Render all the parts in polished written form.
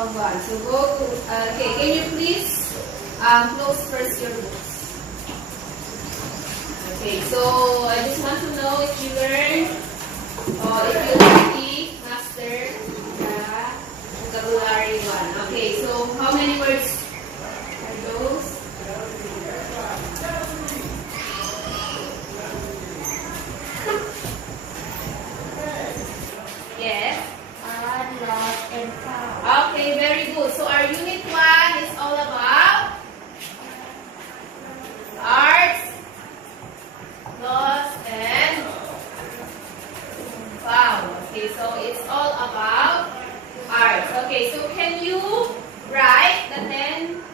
of 1. So go to, okay, can you please close first your books? Okay, so I just want to know if you learned or if you already mastered the vocabulary 1. Okay, so how many words are those? Yes. Lot, and found. Okay, very good. So our unit 1 is all about arts, lost, and found. Okay, so it's all about arts. Okay, so can you write the 10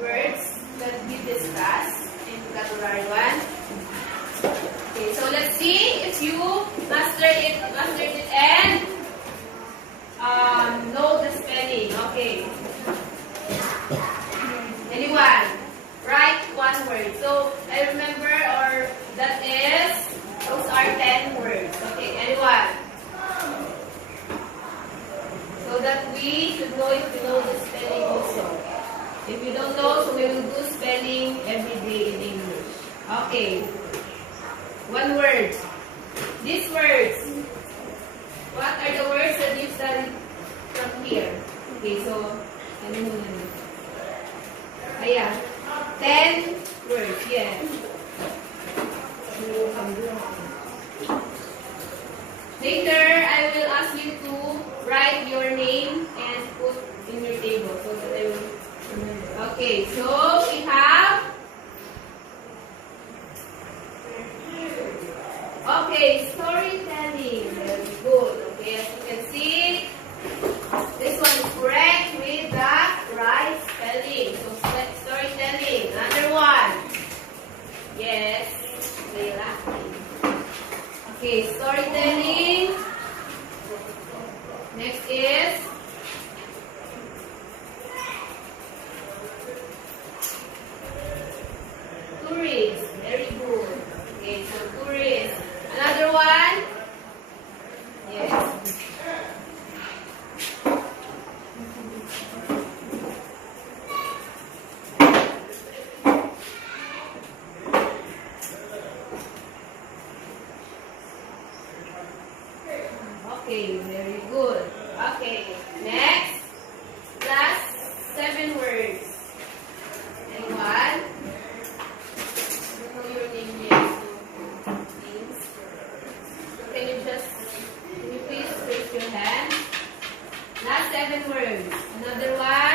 words that we discussed in vocabulary 1? Okay, so let's see if you mastered it and know the spelling. Okay. Anyone? Write one word. So I remember, or that is, those are 10 words. Okay, anyone? So that we should know if we know the spelling also. If you don't know, so we will do spelling every day in English. Okay. One word. These words. What are the words that you studied from here? Okay, so, ano mo na? Ayan. 10 words, yes. Later, I will ask you to write your name and put in your table so that I will remember. Okay, so we have. Okay, storytelling. Very good. Okay, as you can see, this one is correct with the right spelling. So, storytelling. Another one. Yes. Okay, storytelling. Next is tourist. Very good. Okay, so tourist. Another one. Yes. Okay, very good. Okay, next. Last 7 words. Anyone? I don't know your name yet. Please. Can you please raise your hand? Last 7 words. Another one.